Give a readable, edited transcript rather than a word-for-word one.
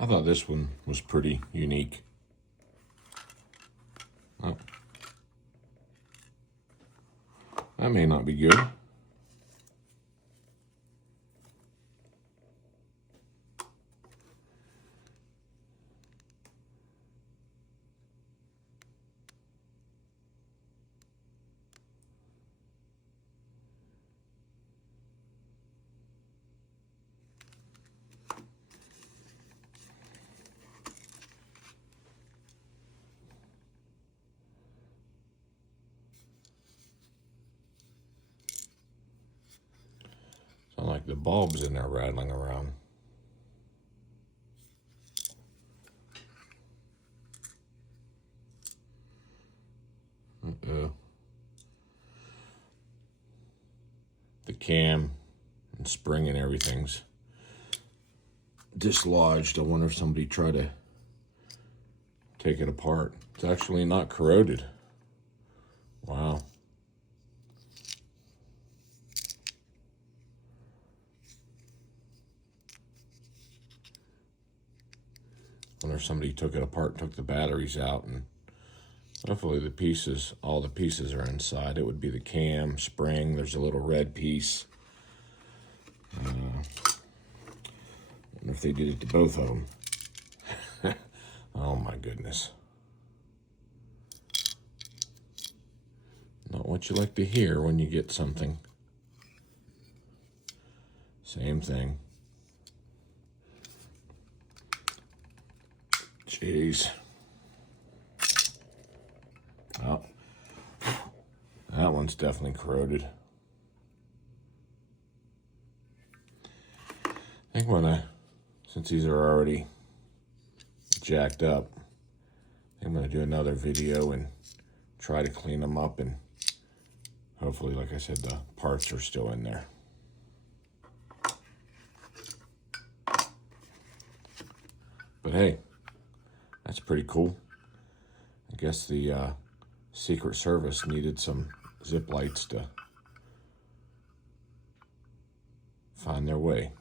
I thought this one was pretty unique. Oh. That may not be good. Sound like the bulbs in there rattling around. Uh-oh. The cam and spring and everything's dislodged. I wonder if somebody tried to take it apart. It's actually not corroded. Wow. Wonder if somebody took it apart and took the batteries out, and hopefully the pieces, all the pieces are inside. It would be the cam, spring, there's a little red piece. I wonder if they did it to both of them. Oh my goodness. Not what you like to hear when you get something. Same thing. Jeez. Oh, that one's definitely corroded. I think since these are already jacked up, I'm going to do another video and try to clean them up, and hopefully, like I said, the parts are still in there. But hey, that's pretty cool. I guess the Secret Service needed some Ziplights to find their way.